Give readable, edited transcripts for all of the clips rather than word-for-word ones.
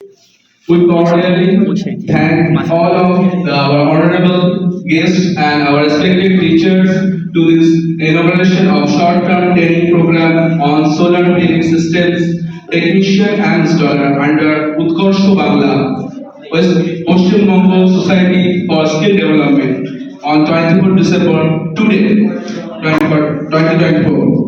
We cordially thank all of our honorable guests and our respected teachers to this inauguration of short-term training program on solar training systems, technician and installer under Utkarsho Bangla, West Bengal Society for Skill Development on 24 December today, 2024.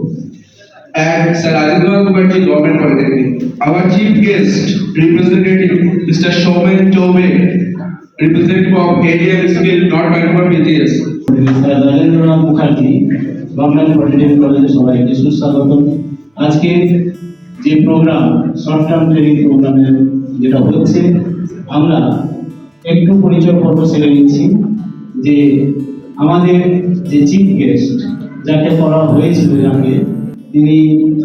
And Sir Rajendra Mukherjee Government Polytechnic. Our chief guest, representative Mr. Shaumen Choube, representative of ADM Skill, not Bangalore BTS. Sir Rajendra Mukherjee Government Polytechnic College সবাইকে সুস্বাগতম। আজকে যে programme short term training প্রোগ্রামে যেটা হচ্ছে আমরা একটু পরিচয় পর্ব সেরে নিচ্ছি যে আমাদের যে চিফ গেস্ট যাকে করা হয়েছিল আগে তিনি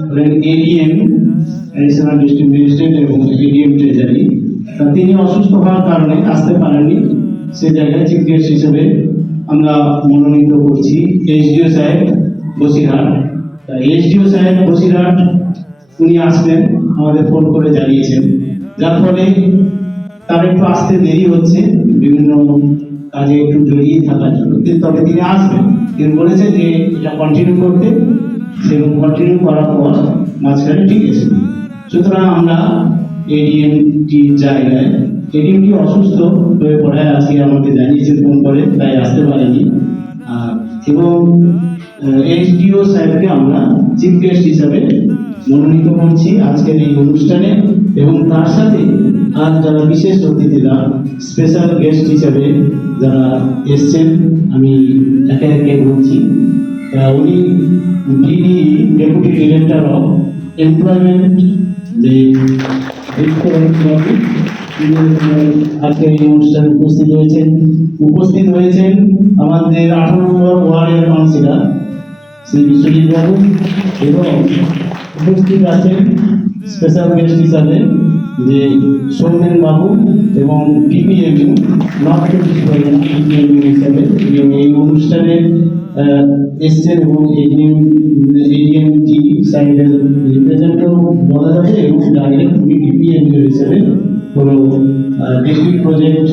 হলেন এডিএম অ্যাডিশনাল ডিস্ট্রিক্ট ম্যাজিস্ট্রেট এবং এডিএম ট্রেজারি। তিনি অসুস্থ হওয়ার কারণে আসতে পারেননি, সে জায়গায় চিফ গেস্ট হিসেবে আমরা মনোনীত করছি এইচডিও সাহেব বসিরহাট। এইচডিও সাহেব বসিরহাট উনি আসবেন আমাদের ফোন করে জানিয়েছেন, যার ফলে তার একটু আসতে দেরি হচ্ছে বিভিন্ন কাজে একটু জড়িয়ে থাকার জন্য, কিন্তু তবে তিনি আসবেন। তিনি বলেছেন যে এটা কন্টিনিউ করতে, সেরকম কন্টিনিউ করার পর মাঝখানে ঠিক আছে। সুতরাং আমরা এডিএমটি জায়গায় এডিএমটি অসুস্থ হয়ে পড়ায় আজকে আমাকে জানিয়েছেন ফোন করে, তাই আসতে পারেনি। এবং এইচডিও সাহেবকে আমরা চিফ গেস্ট হিসাবে মনোনীত করছি আজকের এই অনুষ্ঠানে। এবং তার সাথে আর যারা বিশেষ অতিথিরা স্পেশাল গেস্ট হিসাবে যারা এসছেন আমি একে একে বলছি। উনি DD deputy director of employment যে আজকের এই অনুষ্ঠানে উপস্থিত হয়েছেন আমাদের 18 নম্বর ওয়ার্ডের কাউন্সিলর শ্রী বিশ্বজিৎ বাবু, এবং উপস্থিত আছেন স্পেশাল গেস্ট হিসাবে যে সৌমেন বাবু এবং পিপিএমইউ নর্থ পিপিএমইউ হিসাবে এই অনুষ্ঠানে এসছেন এবং এডিএমটি সাইডের রিপ্রেজেন্টেটিভ বলা যাবে এবং ডাইরেক্ট পিপিএমইউ হিসাবে কোনো ডিস্ট্রিক্ট প্রজেক্ট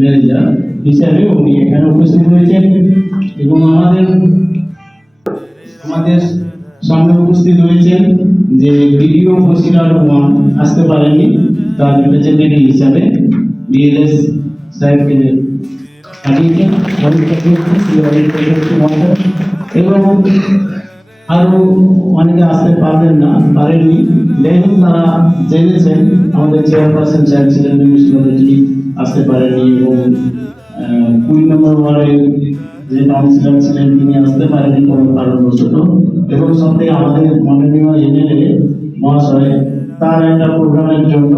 ম্যানেজার হিসাবে উনি এখানে উপস্থিত হয়েছেন। এবং আমাদের সামনে উপস্থিত হয়েছেন যে ভিডিও বসিরহাট 1 আসতে পারেননি, তার রিপ্রেজেন্টেটিভ হিসাবে ডিএলএস সাহেবকে পাঠিয়েছেন এবং আরো অনেকে আসতে পারেননি, যেহেতু তারা জেনেছেন আমাদের চেয়ারপারসন সাহেব ছিলেন মিউনিসিপ্যালিটি আসতে পারেননি, এবং 20 নম্বর ওয়ার্ডের যে কাউন্সিলর ছিলেন তিনি আসতে পারেননি কোনো কারণবশত, এবং সঙ্গে আমাদের মাননীয় এমএলএ মহাশয় তার একটা প্রোগ্রামের জন্য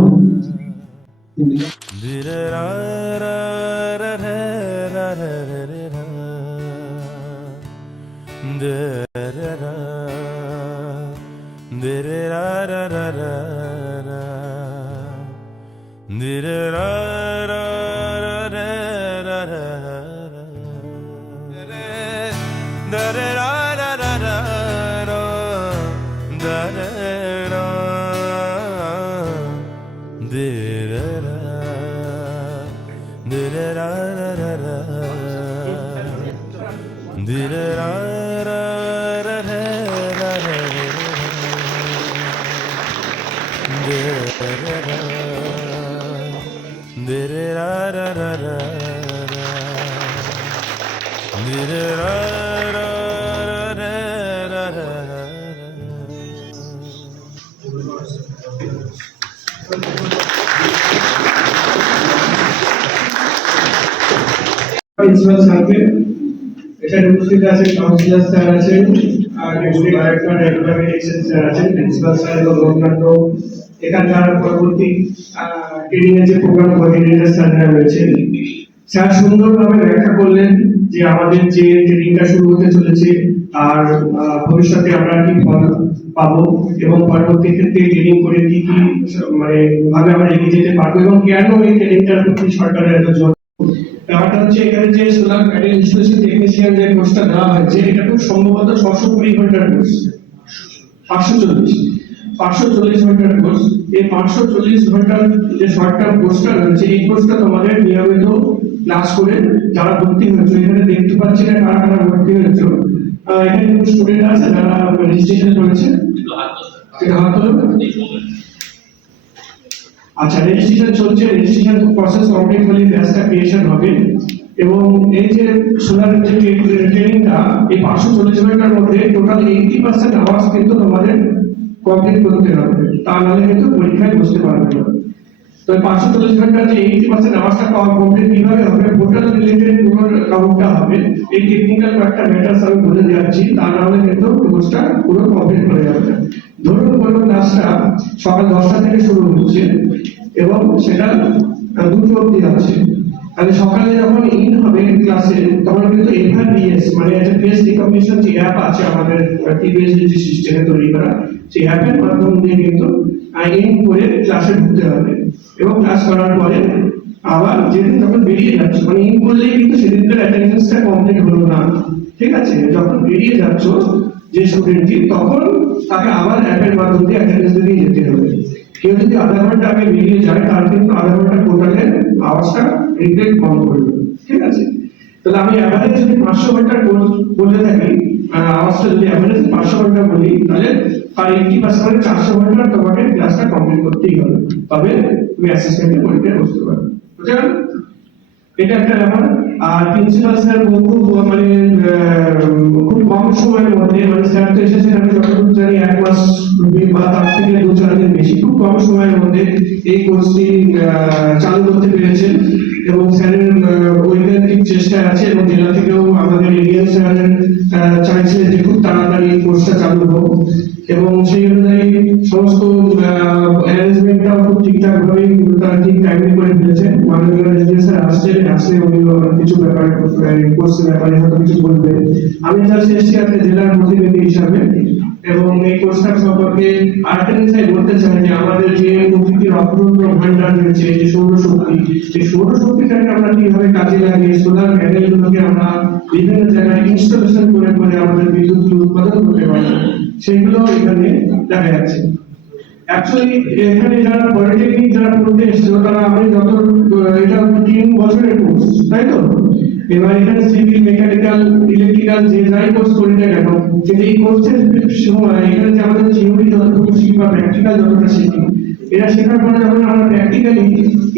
প্রিন্সিপাল স্যারকে এখানে উপস্থিত আছেন, কাউন্সিলর স্যার আছেন, আর ডেপুটি ডাইরেক্টর এডুকেশন স্যার আছেন, প্রিন্সিপাল স্যার এবং অন্যান্য এখানকার পরবর্তী ট্রেনিং এর যে প্রোগ্রাম কোঅর্ডিনেটর স্যাররা রয়েছেন। স্যার সুন্দরভাবে ব্যাখ্যা করলেন যে আমাদের যে ট্রেনিংটা শুরু হতে চলেছে আর ভবিষ্যতে আমরা কি ফল পাবো এবং পরবর্তী ক্ষেত্রে ট্রেনিং করে কি কি মানে ভাবে আমরা এগিয়ে যেতে পারবো এবং কেন এই ট্রেনিংটার প্রতি সরকারের এত জোর। ব্যাপারটা হচ্ছে এখানে যে সোলার প্যানেল ইনস্টলেশন টেকনিশিয়ান যে কোর্সটা দেওয়া হয়েছে এটা খুব সম্ভবত 620 ঘন্টার কোর্স, 540। 540 ঘন্টার কোর্স। এই 540 ঘন্টার যে শর্ট টার্ম কোর্সটা রয়েছে, এই কোর্সটা তোমাদের নিয়মিত ক্লাস করে যারা ভর্তি হয়েছে, এখানে দেখতে পাচ্ছি না কারা কারা ভর্তি হয়েছে। এখানে কিছু স্টুডেন্ট আছে যারা রেজিস্ট্রেশন করেছে, এটা হাত তোলো। আচ্ছা, রেজিস্ট্রেশন চলছে, রেজিস্ট্রেশন প্রসেস কমপ্লিট হলে ব্যাচটা ক্রিয়েশন হবে। এবং এই যে সোলার যে ট্রেনিংটা, এই 540 ঘন্টার মধ্যে টোটাল 80% আওয়ার্স কিন্তু তোমাদের কমপ্লিট করতে হবে, তা নাহলে কিন্তু পরীক্ষায় বসতে পারবে না। তো 540 ঘন্টার যে 80% আওয়ার্সটা কমপ্লিট কিভাবে হবে, পোর্টাল রিলেটেড পুরো কাউন্টটা হবে। এই টেকনিক্যাল কয়েকটা ম্যাটারস আমি বলে যাচ্ছি, তা নাহলে কিন্তু কোর্সটা পুরো কমপ্লিট করে যাবে না। ধরুন কোনো ক্লাসটা সকাল 10টা থেকে শুরু হচ্ছে এবং সেটা 2টো অবধি আছে, তাহলে সকালে যখন ইন হবে ক্লাসে, তখন কিন্তু এফআরবিএস মানে ফেস রিকগনিশন যে অ্যাপ আছে আমাদের টিবিএস যে সিস্টেমে তৈরি করা, সেই অ্যাপের মাধ্যমে দিয়ে কিন্তু ইন করে ক্লাসে ঢুকতে হবে। এবং ক্লাস করার পরে আবার যেদিন যখন বেরিয়ে যাচ্ছে, মানে ইন করলেই কিন্তু সেদিনকার অ্যাটেন্ডেন্সটা কমপ্লিট হলো না, ঠিক আছে? যখন বেরিয়ে যাচ্ছ যে স্টুডেন্টটি, তখন তাকে আবার অ্যাপের মাধ্যমে দিয়ে অ্যাটেন্ডেন্স দিয়ে যেতে হবে। কেউ যদি আধা ঘন্টা আগে বেরিয়ে যায়, তার কিন্তু আধা ঘন্টা টোটালের আওয়াজটা রিগ্রেট বন্ধ করবে, ঠিক আছে? তাহলে আমি অ্যাভারেজ যদি 500 ঘন্টার কোর্স বলে থাকি, আওয়াজটা যদি অ্যাভারেজ 500 ঘন্টা বলি, তাহলে তার 80% মানে 400 ঘন্টা তোমাকে ক্লাসটা কমপ্লিট করতেই হবে, তবে তুমি অ্যাসিস্ট্যান্টের পরীক্ষায় বসতে পারবে। বুঝতে পারলে? এটা একটা ব্যাপার। আর প্রিন্সিপাল স্যার মানে খুব কম সময়ের মধ্যে, মানে স্যার তো এসেছেন আমি যতটুকু জানি 1 মাস বা তার থেকে 2-4 দিন বেশি, খুব কম সময়ের মধ্যে এই কোর্সটি চালু করতে পেরেছেন। এবং স্যারের ঐকান্তিক চেষ্টা আছে, এবং জেলা থেকেও আমাদের এরিয়া স্যার চাইছিলেন যে খুব তাড়াতাড়ি কোর্সটা চালু হোক, এবং সেই অনুযায়ী সমস্ত অ্যারেঞ্জমেন্টটাও খুব ঠিকঠাক ভাবে তারা ঠিক টাইমে করে ফেলেছে। মাননীয় রেজিডেন্ট স্যার আসলে উনি কিছু ব্যাপার কোর্সের ব্যাপারে হয়তো কিছু বলবেন। আমি জাস্ট এসেছি একটা জেলার প্রতিনিধি হিসাবে, এবং এই কোর্সটা সম্পর্কে আরেকটা জিনিস বলতে চাই যে আমাদের যে প্রকৃতির অপূর্ব ভান্ডার রয়েছে, যে সৌরশক্তি, সেই সৌরশক্তিটাকে আমরা কিভাবে কাজে লাগিয়ে সোলার প্যানেলগুলোকে আমরা বিভিন্ন জায়গায় ইনস্টলেশন করে করে আমাদের বিদ্যুৎ উৎপাদন করতে পারি, সেগুলো এখানে দেখা যাচ্ছে। অ্যাকচুয়ালি এখানে যারা পলিটেকনিক যারা পড়তে এসেছিল, তারা আমি যত এটা 3 বছরের কোর্স, তাই তো? এবার এখানে সিভিল, মেকানিক্যাল, ইলেকট্রিক্যাল যে যাই কোর্স করি না কেন, কিন্তু এই কোর্সের সময় এখানে যে আমাদের থিওরি যতটুকু শিখি বা প্র্যাকটিক্যাল যতটা শিখি, এটা শেখার পরে যখন আমরা প্র্যাকটিক্যালি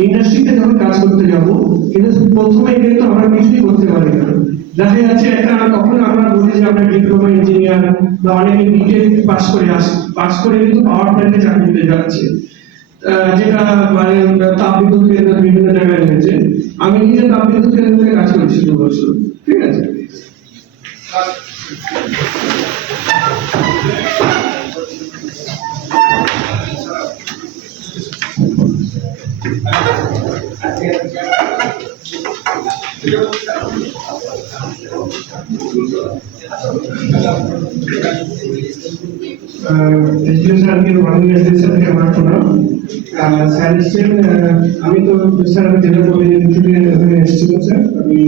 ইন্ডাস্ট্রিতে যখন কাজ করতে যাব, কিন্তু প্রথমে কিন্তু আমরা কিছুই করতে পারি না। দেখা যাচ্ছে একটা, তখন আমরা বলি যে আমরা ডিপ্লোমা ইঞ্জিনিয়ার বা অনেকে বিটেক পাস করে কিন্তু পাওয়ার প্ল্যান্টে চাকরিতে যাচ্ছে, যেটা মানে তাপবিদ্যুৎ কেন্দ্র বিভিন্ন জায়গায় রয়েছে। আমি নিজে তাপবিদ্যুৎ কেন্দ্রে কাজ করেছি 2 বছর, ঠিক আছে? আমি তো স্যার জেলা প্রতিনিধি থেকে এসেছিলাম স্যার। আমি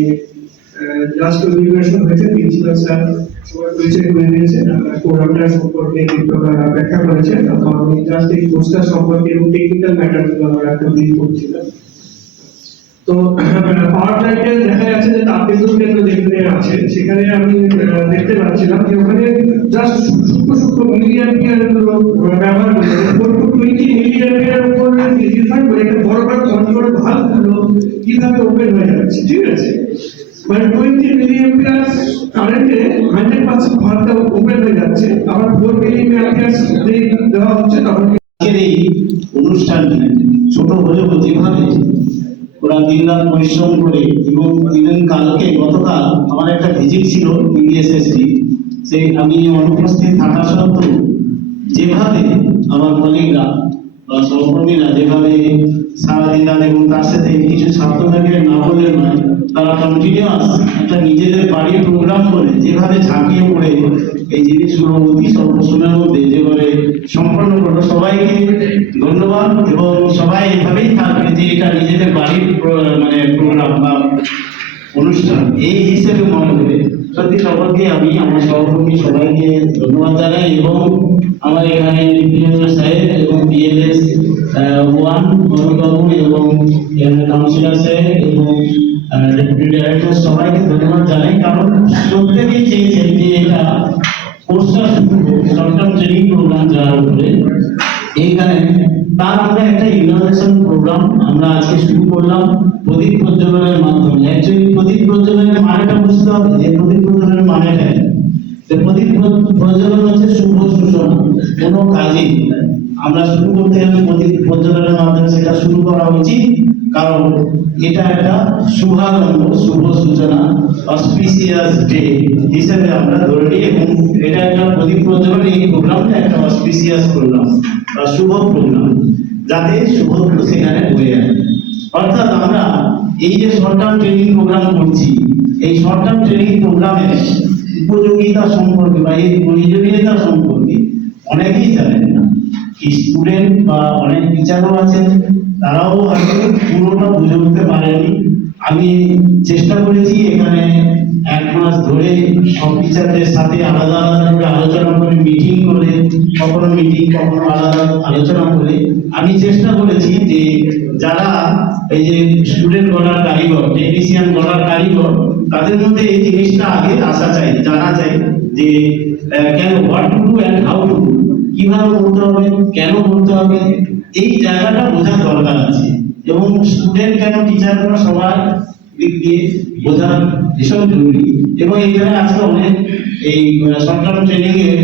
লাস্ট অধিবেশন হয়েছে, প্রিন্সিপাল স্যার সবাই পরিচয় করে দিয়েছে, প্রোগ্রামটা সম্পর্কে ব্যাখ্যা করেছে। তখন আমি জাস্ট এই কোর্সটা সম্পর্কে এবং টেকনিক্যাল ম্যাটারগুলো আমরা একটা দিন করছিলাম। তো পাওয়ার প্ল্যান্টে দেখা যাচ্ছে যে তাপবিদ্যুৎ কেন্দ্র যেখানে আছে, সেখানে আমি দেখতে পাচ্ছিলাম যে ওখানে জাস্ট সূক্ষ্ম মিলিঅ্যাম্পিয়ার ব্যবহার করে 20 মিলিঅ্যাম্পিয়ার উপর নির্ভর করে একটা বড় বড় কন্ট্রোল ভালভগুলো কিভাবে ওপেন হয়ে যাচ্ছে, ঠিক আছে? মানে 20 মিলিঅ্যাম্পিয়ার কারেন্টে 100% ভালভটা ওপেন হয়ে যাচ্ছে, আবার 4 মিলিঅ্যাম্পিয়ার দেওয়া হচ্ছে। তখন এই অনুষ্ঠানটি ছোট হলেও যেভাবে ওরা দিনরাত পরিশ্রম করে, এবং ইভেন গতকাল আমার একটা ভিজিট ছিল বিএসএসটি, সেই আমি অনুপস্থিত থাকা সত্ত্বেও যেভাবে আমার কলিগরা বা সহকর্মীরা যেভাবে সারাদিন রাত, এবং তার সাথে কিছু ছাত্রদেরকে না বলে নয়, তারা কন্টিনিউয়াস একটা নিজেদের বাড়ির প্রোগ্রাম করে যেভাবে ঝাঁপিয়ে পড়ে এই জিনিসগুলো অতি স্বল্প সময়ের মধ্যে যেভাবে সম্পন্ন করলো, সবাইকে ধন্যবাদ। এবং সবাই এভাবেই থাকবে যে এটা নিজেদের বাড়ির মানে প্রোগ্রাম বা অনুষ্ঠান এই হিসেবে মনে করে। সত্যি সকলকে আমি আমার সহকর্মী সবাইকে ধন্যবাদ জানাই, এবং আমার এখানে ডিপ্লোমা সাহেব এবং বিএলএস 1 অনুবাবু এবং কাউন্সিলর সাহেব এবং ডেপুটি ডাইরেক্টর সবাইকে ধন্যবাদ জানাই, কারণ প্রত্যেকেই চেয়েছেন যে এটা কোর্সটা শুরু হোক, শর্ট টার্ম ট্রেনিং প্রোগ্রাম যার উপরে এইখানে তার আমরা একটা ইনোভেশন প্রোগ্রাম আমরা আজকে শুরু করলাম প্রদীপ প্রজ্বলনের মাধ্যমে। অ্যাকচুয়ালি প্রদীপ প্রজ্বলনের মানেটা বুঝতে হবে, যে প্রদীপ প্রজ্বলনের মানেটা যে প্রদীপ প্রজ্বলন হচ্ছে শুভ সূচনা। কোনো কাজে আমরা শুরু করতে গেলে প্রদীপ প্রজ্বলনের মাধ্যমে সেটা শুরু করা উচিত, কারণ এটা একটা শুভারম্ভ, শুভ সূচনা, অসপিসিয়াস ডে হিসেবে আমরা ধরে নিই, এবং এটা একটা প্রদীপ প্রজ্বলন এই প্রোগ্রামটা একটা অসপিসিয়াস প্রোগ্রাম বা শুভ প্রোগ্রাম, যাতে শুভ সেখানে বয়ে যায়। অর্থাৎ আমরা এই যে শর্ট টার্ম ট্রেনিং প্রোগ্রাম করছি, এই শর্ট টার্ম ট্রেনিং প্রোগ্রামের উপযোগিতা সম্পর্কে বা এর প্রয়োজনীয়তা সম্পর্কে অনেকেই জানেন না। স্টুডেন্ট বা অনেক টিচারও আছেন, তারাও হয়তো পুরোটা বুঝে উঠতে পারেনি। আমি চেষ্টা করেছি এখানে 1 মাস ধরে সব টিচারদের সাথে আলাদা আলাদা করে আলোচনা করে, মিটিং করে, কখনো মিটিং কখনো আলাদা আলোচনা করে আমি চেষ্টা করেছি যে যারা এই যে স্টুডেন্ট গড়ার কারিগর, টেকনিশিয়ান গড়ার কারিগর, তাদের মধ্যে এই জিনিসটা আগে আসা চাই, জানা চাই যে কেন, what to do and how to do, কিভাবে করতে হবে, কেন করতে হবে, এই জায়গাটা বোঝার দরকার আছে। এবং স্টুডেন্ট কেন টিচার কেন সবার দিক দিয়ে বোঝা ভীষণ জরুরি। এবং এখানে আজকে অনেক এই শর্ট টার্ম ট্রেনিং এর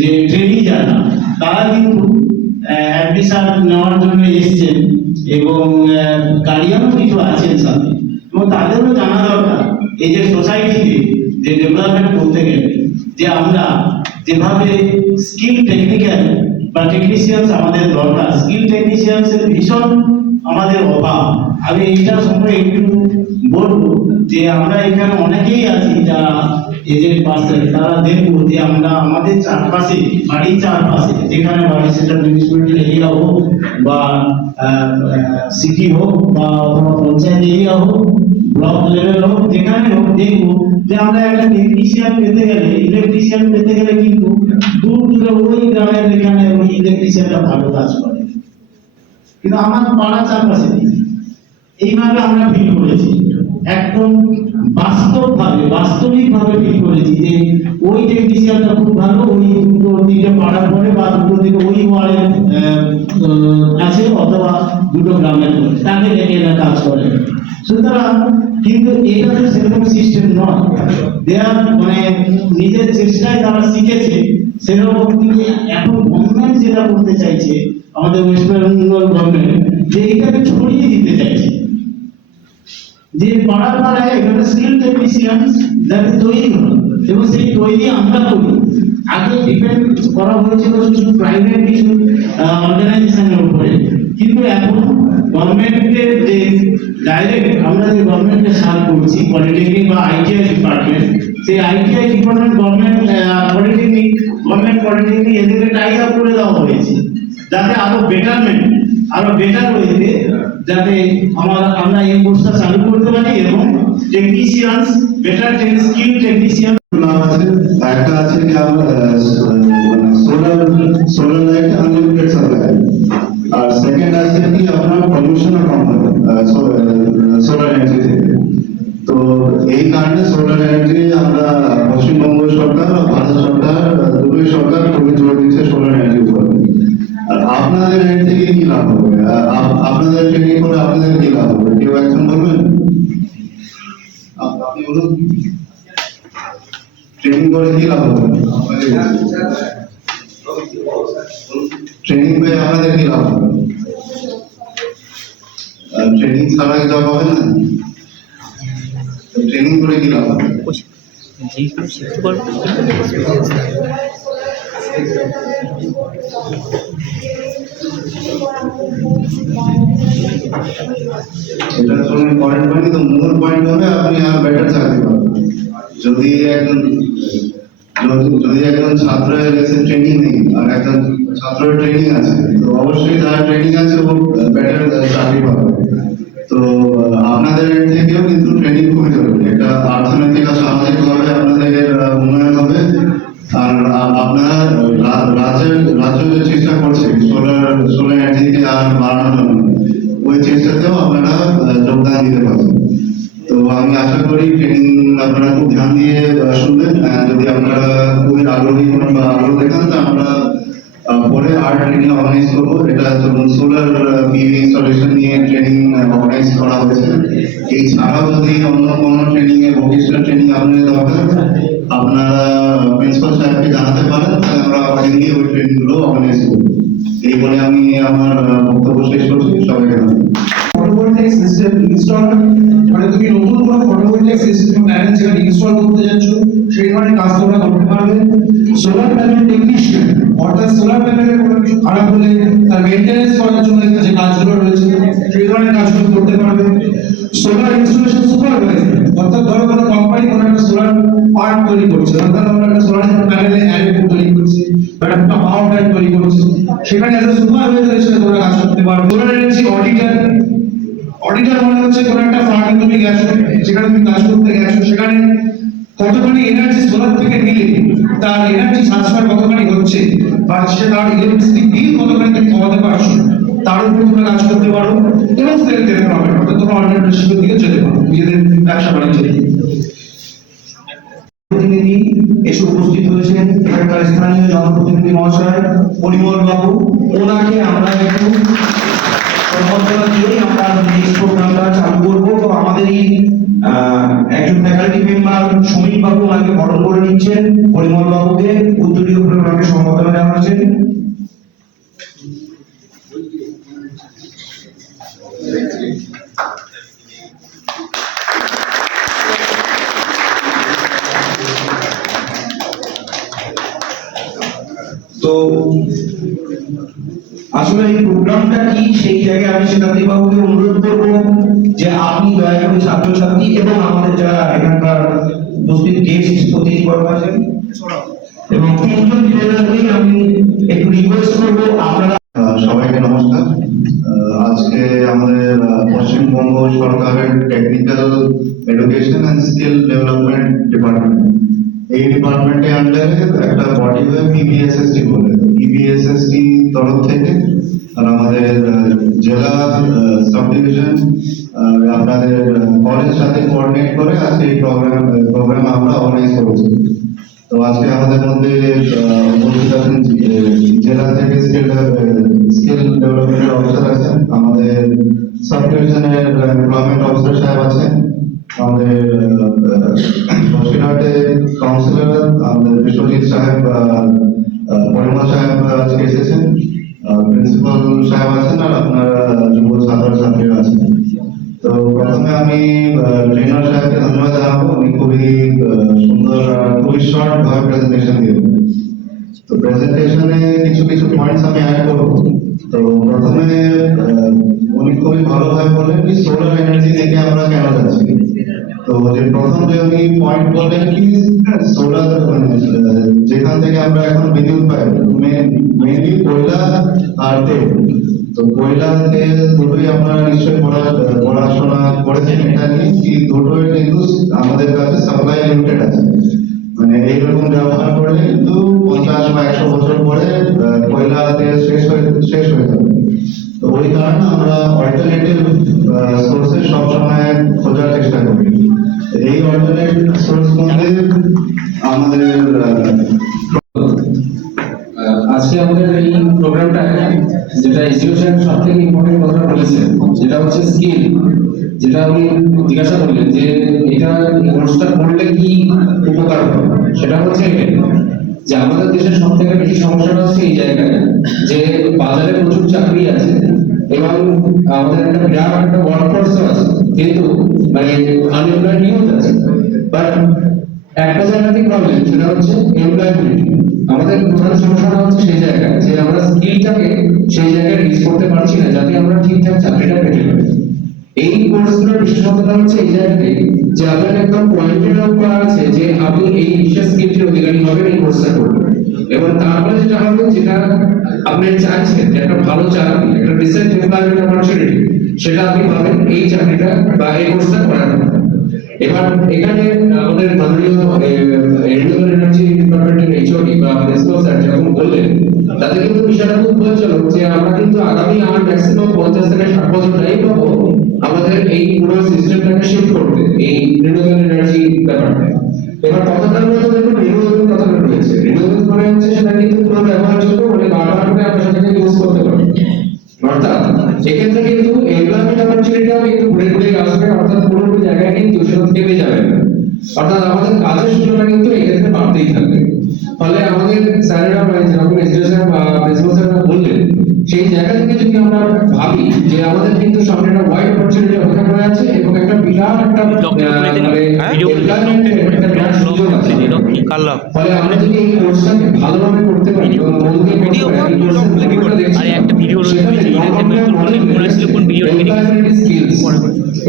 যে ট্রেনিং যারা, তারা কিন্তু অ্যাডমিশন নেওয়ার জন্য এসেছেন এবং গার্ডিয়ানও কিছু আছেন সাথে, এবং তাদেরও জানা দরকার এই যে সোসাইটিতে যে ডেভেলপমেন্ট করতে গেলে যে আমরা যেভাবে স্কিল টেকনিক্যাল বা টেকনিশিয়ানস আমাদের দরকার, স্কিল টেকনিশিয়ানস এর ভীষণ আমাদের অভাব। আমি এইটা সম্পর্কে একটু বলবো যে আমরা এখানে অনেকেই আছি যারা এজেন্ট পার্সন, তারা দেখবো যে আমরা আমাদের চারপাশে, বাড়ির চারপাশে, যেখানে বাড়ি সেটা মিউনিসিপ্যালিটি এরিয়া হোক বা সিটি হোক বা অথবা পঞ্চায়েত এরিয়া হোক, ব্লক লেভেল হোক, যেখানে হোক, দেখবো যে আমরা একটা টেকনিশিয়ান পেতে গেলে, ইলেকট্রিশিয়ান পেতে গেলে কিন্তু দূর দূরে ওই গ্রামের এখানে ওই ইলেকট্রিশিয়ানটা ভালো কাজ করে, কিন্তু আমার পাড়া চারপাশে নেই। এইভাবে আমরা ফিল করেছি, একদম বাস্তবিকভাবে ফিল করেছি যে ওই টেকনিশিয়ানটা খুব ভালো, ওই দুটো দিকে পাড়ার পরে বা দুটো দিকে ওই ওয়ার্ডের আছে অথবা দুটো গ্রামের পরে তাকে ডেকে এরা কাজ করে। সুতরাং কিন্তু এটা তো সেরকম সিস্টেম নয়, দেয়া মানে নিজের চেষ্টায় তারা শিখেছে সেরকম। কিন্তু এখন গভর্নমেন্ট যেটা করতে চাইছে, আমাদের ওয়েস্ট বেঙ্গল গভর্নমেন্ট, যে এটাকে ছড়িয়ে দিতে চাইছে, যে পাড়ায় পাড়ায় এখানে স্কিল টেকনিশিয়ান যাতে তৈরি হয়, এবং সেই তৈরি আমরা করি। আগে ডিপেন্ড করা হয়েছিল শুধু প্রাইভেট কিছু অর্গানাইজেশনের উপরে, কিন্তু এখন গভর্নমেন্টের যে ডাইরেক্ট আমরা যে গভর্নমেন্টকে সার্ভ করছি, পলিটেকনিক বা আইটিআই ডিপার্টমেন্ট, সেই আইটিআই ডিপার্টমেন্ট গভর্নমেন্ট পলিটেকনিক এদেরকে টাই আপ করে দেওয়া হয়েছে, যাতে আরো বেটার ওয়েতে যাতে আমরা এই কোর্সটা চালু করতে পারি এবং টেকনিশিয়ানস বেটার স্কিল টেকনিশিয়ান নাম আছে। একটা আছে কি আমরা সোলার লাইট আনলিমিটেড সাপ্লাই, আর সেকেন্ড আছে কি আপনার পলিউশন কম হবে সোলার এনার্জি থেকে। তো এই কারণে সোলার এনার্জি আমরা পশ্চিমবঙ্গ সরকার আর ভারত সরকার দুটোই সরকার খুবই জোর দিচ্ছে সোলার এনার্জি উপর। আর আপনাদের এর থেকে কি লাভ হবে, আপনাদের ট্রেনিং করে আপনাদের কি লাভ হবে, কেউ একজন বলবেন? আপনি বলুন, ট্রেনিং করে কি লাভ হবে? ট্রেনিং পেয়ে আপনাদের কি লাভ হবে? ট্রেনিং ছাড়া জব হবে না, ট্রেনিং করে কি লাভ হবে? এটা শুনে পয়েন্ট মানে তো মূল পয়েন্ট হবে আপনি আর বেটার চাকরি পাবেন। যদি একজন ছাত্র গেছে ট্রেনিং নেই আর একজন ছাত্রের ট্রেনিং আছে, তো অবশ্যই যার ট্রেনিং আছে ও বেটার চাকরি পাবে। তো আপনাদের থেকেও কিন্তু ট্রেনিং খুবই জরুরি, এটা অর্থনৈতিক আর সামাজিক ভাবে আপনাদের উন্নয়ন হবে। আর আপনারা ওই চেষ্টাতেও আপনারা যোগদান দিতে পারবেন। তো আমি আশা করি ট্রেনিং আপনারা খুব ধ্যান দিয়ে শুনবেন। যদি আপনারা খুবই আগ্রহী বা আগ্রহ দেখান তা আমরা পরে আর্ট ট্রেনিং অর্গানাইজ করবো। এটা ধরুন সোলার পিভি ইনস্টলেশন নিয়ে ট্রেনিং অর্গানাইজ করা হয়েছে। এছাড়াও যদি অন্য কোনো ট্রেনিং এ ভোকেশনাল ট্রেনিং আপনাদের দরকার, আপনারা প্রিন্সিপাল সাহেবকে জানাতে পারেন, তাহলে আমরা অর্ডিনারি ওই ট্রেনিং গুলো অর্গানাইজ করবো। এই বলে আমি আমার বক্তব্য শেষ করছি। সবাইকে ধন্যবাদ। ফটোভোল্টাইক সিস্টেম ইনস্টল মানে তুমি নতুন কোনো ফটোভোল্টাইক সিস্টেম প্যানেল যেটা ইনস্টল করতে যাচ্ছ সেই ধরনের কাজ তোমরা করতে পারবে। সোলার প্যানেল টেকনিশিয়ান অর্থাৎ সোলার প্যানেলের কোনো কিছু খারাপ হলে তার মেইনটেনেন্স করার জন্য যে কাজগুলো রয়েছে সেই ধরনের কাজগুলো করতে পারবে। সোলার ইনস্টলেশন সুপারভাইজার অর্থাৎ ধরো কোনো কোম্পানি কোনো একটা সোলার পার্ট তৈরি করছে, অর্থাৎ আমরা একটা সোলার প্যানেলে অ্যারে তৈরি করছি বা একটা পাওয়ার প্ল্যান্ট তৈরি করছি, সেখানে অ্যাজ এ সুপারভাইজার হিসেবে তোমরা কাজ করতে পারবে। সোলার এনার্জি অডিটর মানে হচ্ছে কোনো একটা ফার্মে তুমি গেছো, সেখানে তুমি কাজ করতে গেছো, সেখানে কতখানি এনার্জি সোলার থেকে নিলে তার এনার্জি সাশ্রয় কতখানি হচ্ছে বা সে তার ইলেকট্রিসিটি বিল কতখানি তুমি কমাতে পারছো তার উপর তোমরা কাজ করতে পারো এবং সেল ডেভেলপমেন্ট অর্থাৎ তোমরা অন্টারপ্রেনারশিপের দিকে যেতে পারো, নিজেদের ব্যবসা বাণিজ্যের দিকে। প্রতিনিধি এসে উপস্থিত হয়েছেন এখানকার স্থানীয় জনপ্রতিনিধি মহাশয় পরিমল বাবু, ওনাকে আমরা একটু সম্বর্ধনা দিয়ে আমরা নেক্সট প্রোগ্রামটা চালু করবো। তো আমাদেরই একজন ফ্যাকাল্টি মেম্বার সমীর বাবু ওনাকে বরণ করে নিচ্ছেন, পরিমল বাবুকে উত্তরীয় প্রোগ্রামে সম্বর্ধনা দেওয়া হয়েছে। তো আসলে এই প্রোগ্রামটা কি সেই জায়গায় আমি শিক্ষার্থী বাবুকে অনুরোধ করবো যে আপনি দয়া করে ছাত্রছাত্রী এবং আমাদের যারা এখানকার উপস্থিত গেস্ট অতিথিবর্গ আছেন এবং তিনজন ট্রেনারকে আমি একটু রিকোয়েস্ট করবো আপনারা। সবাইকে নমস্কার। আজকে আমাদের পশ্চিমবঙ্গ সরকারের technical education and skill development department, এই ডিপার্টমেন্টের আন্ডারে একটা বডি হয় পিবিএসএসটি বলে। পিবিএসএসটি তরফ থেকে আর আমাদের জেলা সাব ডিভিশন আপনাদের কলেজ সাথে কোঅর্ডিনেট করে আজকে এই প্রোগ্রাম আমরা অর্গানাইজ করেছি। তো আজকে আমাদের মধ্যে উপস্থিত আছেন জেলা থেকে স্কিল ডেভেলপমেন্টের অফিসার আছেন, আমাদের সাব ডিভিশনের এমপ্লয়মেন্ট অফিসার সাহেব আছেন, আমাদের বসিরহাটে কাউন্সিলর আমাদের বিশ্বজিৎ সাহেব, পরিমল সাহেব আজকে এসেছেন, প্রিন্সিপাল সাহেব আছেন আর আপনার যুব ছাত্র ছাত্রীরা আছেন। তো প্রথমে আমি ট্রেনার সাহেবকে ধন্যবাদ জানাবো, উনি খুবই সুন্দর খুবই শর্ট ভাবে প্রেজেন্টেশন দিয়েছেন। তো প্রেজেন্টেশনে কিছু কিছু পয়েন্টস আমি অ্যাড করবো। তো প্রথমে উনি খুবই ভালোভাবে বললেন কি সোলার এনার্জি থেকে আমরা কেন যাচ্ছি। তো যে প্রথম যে উনি পয়েন্ট বললেন কি সোলার যেখান থেকে আমরা এখন বিদ্যুৎ পাই মেনলি কয়লা আর তেল। তো কয়লা তেল দুটোই আপনারা নিশ্চয়ই পড়াশোনা করেছেন এটা নিয়ে কি দুটোই কিন্তু আমাদের কাছে সাপ্লাই লিমিটেড আছে, মানে এইরকম ব্যবহার করলে কিন্তু 50 বা 100 বছর পরে কয়লা তেল শেষ হয়ে যাবে। তো ওই কারণে আমরা অল্টারনেটিভ সোর্সের সবসময় খোঁজার চেষ্টা করি। এই অল্টারনেটিভ সোর্স মধ্যে আমাদের আজকে আমাদের এই প্রোগ্রামটা যেটা এডুকেশন সব থেকে ইম্পর্টেন্ট কথা বলেছে যেটা হচ্ছে স্কিল, যেটা আপনি জিজ্ঞাসা করলেন যে এটা কোর্সটা করলে কি উপকার হবে, সেটা হচ্ছে যে আমাদের দেশের সব থেকে বেশি সমস্যাটা হচ্ছে এই জায়গায় যে বাজারে প্রচুর চাকরি আছে এবং আমাদের একটা বিরাট একটা ওয়ার্কফোর্সও আছে কিন্তু মানে আনএমপ্লয়েড ইউথ আছে, বাট একটা জায়গাতে প্রবলেম সেটা হচ্ছে এমপ্লয়াবিলিটি। আমাদের প্রধান সমস্যাটা হচ্ছে সেই জায়গায় যে আমরা স্কিলটাকে সেই জায়গায় রিচ করতে পারছি না যাতে আমরা ঠিকঠাক চাকরিটা পেতে পারি। এই কোর্সগুলোর বিশেষত্বটা হচ্ছে এই জায়গাতে যে আপনাকে একদম পয়েন্টেড আউট করা আছে যে আপনি এই বিশেষ স্কিলটির অধিকারী হবেন এই কোর্সটা করবেন এবং তারপরে যেটা হবে যেটা আপনি চাইছেন যে একটা ভালো চাকরি একটা রিসেন্ট এমপ্লয়মেন্ট অপরচুনিটি সেটা আপনি পাবেন এই চাকরিটা বা এই কোর্সটা করার। এবার এখানে আমাদের মাননীয় রিনিউয়েবল এনার্জি ডিপার্টমেন্টের এইচওডি বা প্রিন্সিপাল স্যার যেরকম বললেন, তাদের কিন্তু বিষয়টা খুব বোঝালো যে আমরা কিন্তু আগামী আর ম্যাক্সিমাম 50 থেকে 60 বছর টাইম পাবো আমাদের এই পুরো সিস্টেমটাকে শিফট করতে, এই রিনিউয়েবল এনার্জি ব্যাপারটা। এবার কথাটার মধ্যে দেখুন রিনিউয়েবল কথাটা রয়েছে। রিনিউয়েবল মানে হচ্ছে সেটা কিন্তু পুরো ব্যবহারযোগ্য, মানে বারবার করে আমরা সেটাকে ইউজ করতে পারি। অর্থাৎ এক্ষেত্রে কিন্তু এমপ্লয়মেন্ট অপরচুনিটিও কিন্তু ঘুরে ঘুরে আসবে, অর্থাৎ কোনো জায়গায় কিন্তু সেটা থেমে যাবে না। অর্থাৎ আমাদের কাজের সুযোগটা কিন্তু এক্ষেত্রে বাড়তেই থাকবে। ফলে আমাদের স্যারেরা মানে যেরকম এসডিও স্যার বা প্রিন্সিপাল স্যাররা বললেন, সেই জায়গা থেকে যদি আমরা ভাবি যে আমাদের কিন্তু সামনে একটা ওয়াইড অপরচুনিটি অপেক্ষা করে আছে এবং একটা বিরাট একটা মানে এমপ্লয়মেন্টের একটা বিরাট সুযোগ আছে। ফলে আমরা যদি এই কোর্সটাকে ভালোভাবে করতে পারি এবং মন দিয়ে করতে পারি, এই কোর্সের ভিডিওটা দেখছি সেখানে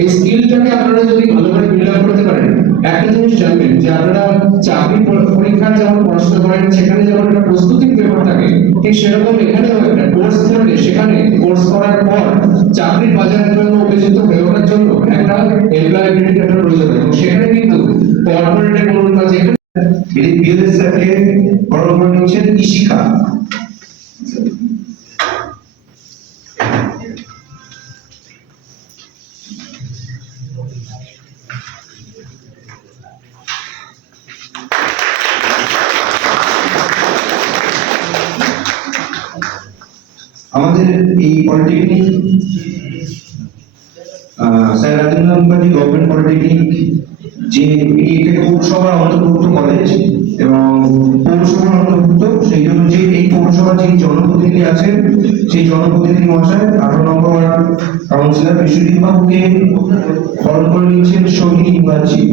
এই স্কিলটাকে আপনারা যদি ভালোভাবে বিল্ড আপ করতে পারেন, একটা জিনিস জানবেন যে আপনারা চাকরি পরীক্ষার যেমন পড়াশোনা করেন সেখানে যেমন একটা প্রস্তুতির পেপার থাকে, ঠিক সেরকম এখানেও একটা কোর্স করলে সেখানে কোর্স করার পর চাকরির বাজারের জন্য উপযুক্ত হয়ে ওঠার জন্য একটা এমপ্লয়াবিলিটির একটা প্রয়োজন, এবং সেখানে কিন্তু কর্পোরেটে বলুন বা যেখানে বিএলএসএফকে বড় করে নিচ্ছেন ইশিকা। আমাদের এই polytechnic sir Rajendra Mukherjee government polytechnic, যে এটা পৌরসভার অন্তর্ভুক্ত কলেজ এবং পৌরসভার অন্তর্ভুক্ত, সেই জন্য যে এই পৌরসভার যে জনপ্রতিনিধি আছেন সেই জনপ্রতিনিধি মহাশয় 18 নম্বর ওয়ার্ড কাউন্সিলর বিশ্বজিৎ বাবুকে বরণ করে নিচ্ছেন শহীদ মুখার্জি।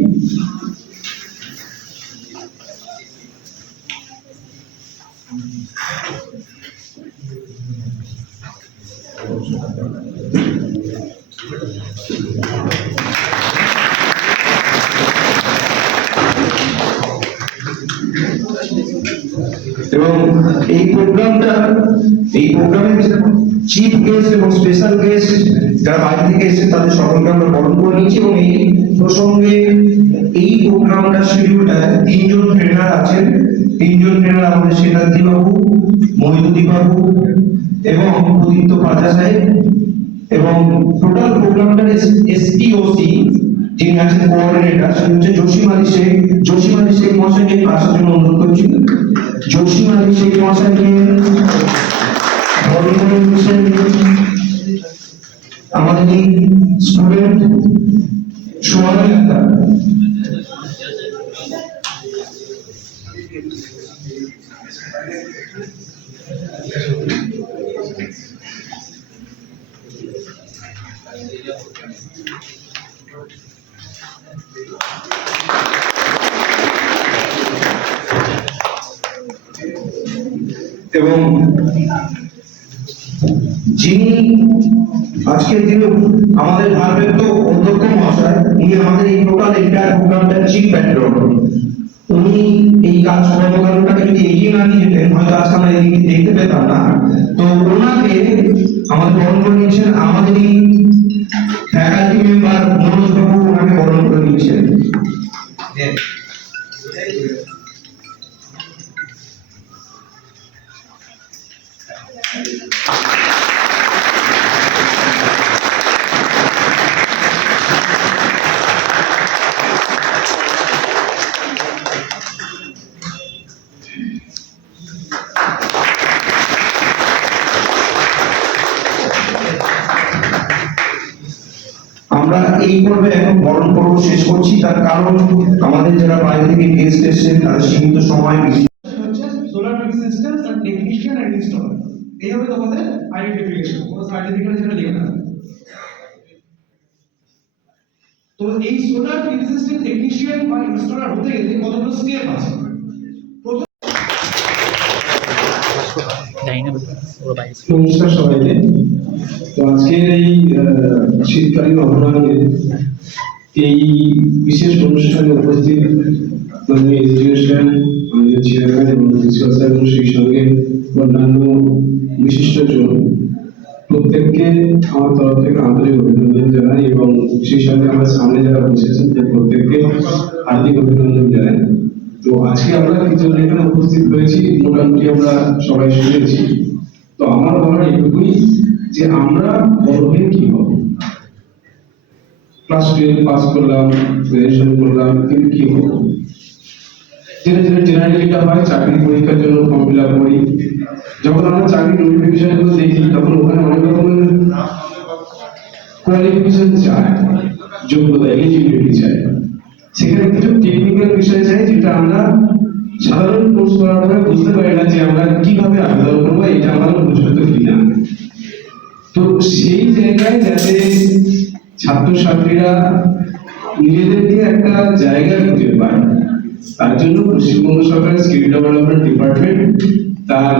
এবং এই প্রোগ্রামে চিফ গেস্ট এবং স্পেশাল গেস্ট যারা বাইরে থেকে এসেছে তাদের সকলকে আমরা বরণ করে নিয়েছি। এবং এই প্রসঙ্গে এই প্রোগ্রামটা শিডিউলটা 3 জন ট্রেনার আছেন। 3 জন ট্রেনার আমাদের সেনাদ্রি বাবু, মহিদুদ্দি বাবু এবং প্রদীপ্ত পাজা সাহেব। এবং টোটাল প্রোগ্রামটার এসপিওসি যিনি আছেন কোঅর্ডিনেটর, সে হচ্ছে জসিম আলী শেখ। জসিম আলী শেখ মহাশয়কে আসার জন্য অনুরোধ করছি। জসিম আলী শেখ মহাশয়কে বরণ করে নিচ্ছেন আমাদের এই স্টুডেন্ট সোহানী আক্তার। এবং যিনি আজকের দিনে আমাদের ভারপ্রাপ্ত অধ্যক্ষ মহাশয়, উনি আমাদের এই টোটাল এন্টায়ার প্রোগ্রামটার চিফ ব্যাকগ্রাউন্ড। উনি এই কাজ কর্মকাণ্ডটাকে যদি এগিয়ে না নিয়ে যেতেন হয়তো আজকে আমরা এই দেখতে পেতাম না। তো ওনাকে আমাদের বরণ করে নিয়েছেন আমাদেরই ফ্যাকাল্টি মেম্বার মনোজ বাবু, ওনাকে বরণ করে নিয়েছেন। আমরা এই পর্বে এখন বরণ পর্ব শেষ করছি, তার কারণ আমাদের যারা বাইরে থেকে গেস্ট এসেছেন তাদের সীমিত সময় সোলার পিক সিস্টেম আর টেকনিশিয়ান এন্ড ইনস্টলার, এই হবে তোমাদের আইডেন্টিফিকেশন। কোনো সার্টিফিকেট যেটা লেখা থাকে। তো এই সোলার পিক সিস্টেম টেকনিশিয়ান বা ইনস্টলার হতে গেলে কতগুলো স্টেপ আছে। নমস্কার সবাইকে। তো আজকের এই শীতকালীন অবদানে এই বিশেষ অনুষ্ঠানে উপস্থিত মাননীয় এসডিও স্যার, মাননীয় চেয়ারম্যান এবং প্রিন্সিপাল স্যার এবং সেই সঙ্গে অন্যান্য বিশিষ্টজন প্রত্যেককে আমার তরফ থেকে আন্তরিক অভিনন্দন জানাই এবং সেই সাথে আমার সামনে যারা বসেছেন প্রত্যেককে হার্দিক অভিনন্দন জানাই। তো আজকে আমরা কিছু এখানে উপস্থিত হয়েছি, মোটামুটি আমরা সবাই শুনেছি। তো আমার বলার এটুকুই যে আমরা বড় হয়ে কি হব। ক্লাস 12 পাস করলাম, গ্রাজুয়েশন করলাম, কিন্তু কি হব? জেনারেলি যেটা হয়, চাকরি পরীক্ষার জন্য ফর্ম ফিল আপ করি। যখন আমরা চাকরির নোটিফিকেশন গুলো দেখি তখন ওখানে অনেক রকমের কোয়ালিফিকেশন চায়, যোগ্যতা, এলিজিবিলিটি চায়। সেখানে কিছু টেকনিক্যাল বিষয় চাই যেটা আমরা সাধারণ কোর্স করার পরে বুঝতে পারি না যে আমরা কিভাবে আবেদন করবো, এটা আমাদের বুঝতে কিনা। তো সেই জায়গায় যাতে ছাত্রছাত্রীরা নিজেদেরকে একটা জায়গা খুঁজে পায়, তার জন্য পশ্চিমবঙ্গ সরকারের স্কিল ডেভেলপমেন্ট ডিপার্টমেন্ট তার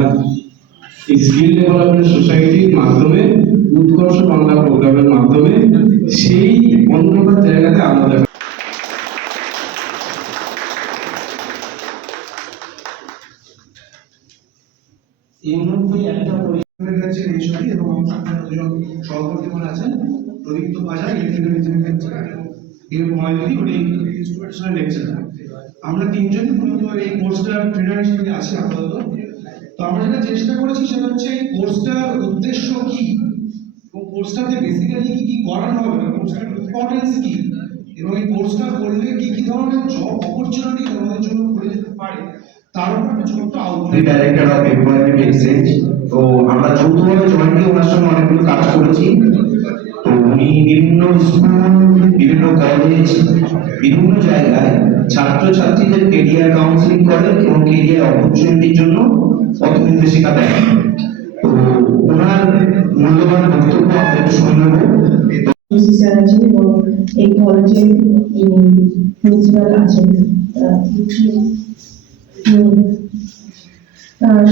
স্কিল ডেভেলপমেন্ট সোসাইটির মাধ্যমে উৎকর্ষ বাংলা প্রোগ্রামের মাধ্যমে সেই অন্ধকার জায়গাতে আলো দেখা। এই মধ্যে একটা হয়ে গেছে এই ছবি এবং আপনার দুজন সহকর্মী মনে আছেন, প্রদীপ্ত বাজার ইলেকট্রিক্যাল ইঞ্জিনিয়ারিং এর ময়দানি উনি ইনস্টিটিউশনাল লেকচারার। আমরা তিনজন মূলত এই কোর্সটার ট্রেনার হিসেবে আছি আপাতত। তো আমরা যেটা চেষ্টা করেছি সেটা হচ্ছে এই কোর্সটার উদ্দেশ্য কি এবং কোর্সটাতে বেসিক্যালি কি কি করানো হবে, কোর্সটার ইম্পর্টেন্স কি এবং এই কোর্সটা করলে কি কি ধরনের জব অপরচুনিটি আমাদের জন্য করে যেতে পারে, তার উপর একটা ছোট্ট outline. Director of employment exchange. তো আমরা যৌথভাবে জয়েন্টলি ওনার সঙ্গে অনেকগুলো কাজ করেছি। তো উনি বিভিন্ন স্কুল, বিভিন্ন কলেজ, বিভিন্ন জায়গায় ছাত্রছাত্রীদের কেরিয়ার কাউন্সিলিং করেন এবং কেরিয়ার অপরচুনিটির জন্য পথ নির্দেশিকা দেন। তো ওনার মূল্যবান বক্তব্য আমরা একটু শুনে নেব। স্যার আছেন এবং এই কলেজের প্রিন্সিপাল আছেন।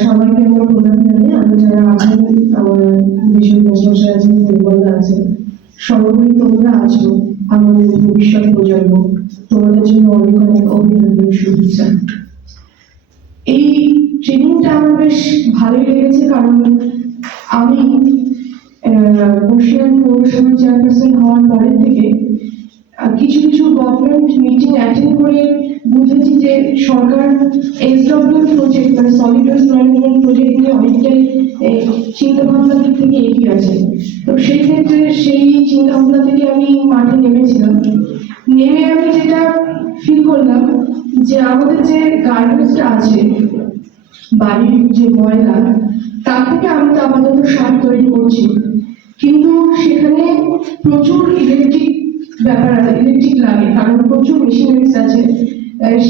সবাইকে আমার প্রণাম জানাই। আমি যারা আছেন, আমার বিশেষ বসে আছেন, পরিবর্তন আছেন, সর্বোপরি তোমরা আছো আমাদের ভবিষ্যৎ প্রজন্ম, তোমাদের জন্য অনেক অনেক অভিনন্দন, শুভেচ্ছা। এই ট্রেনিংটা আমার বেশ ভালোই লেগেছে, কারণ আমি বর্ষিয়ান পৌরসভার চেয়ারপারসন হওয়ার পরের থেকে কিছু কিছু গভর্নমেন্ট মিটিং অ্যাটেন্ড করে বুঝেছি যে সরকার এসডব্লিউ প্রজেক্ট মানে সলিড ওয়েস্ট ম্যানেজমেন্ট প্রজেক্ট নিয়ে অনেকটাই চিন্তা ভাবনার দিক থেকে এগিয়ে আছে। তো সেই ক্ষেত্রে সেই চিন্তা ভাবনা থেকে আমি মাঠে নেমেছিলাম। নেমে আমি যেটা ফিল করলাম যে আমাদের যে গার্বেজটা আছে, বাড়ির যে ময়লা, তার থেকে আমি তো আপাতত সার তৈরি করছি, কিন্তু সেখানে প্রচুর ইলেকট্রিক ব্যাপার আছে, ইলেকট্রিক লাগে, কারণ প্রচুর মেশিনারিজ আছে।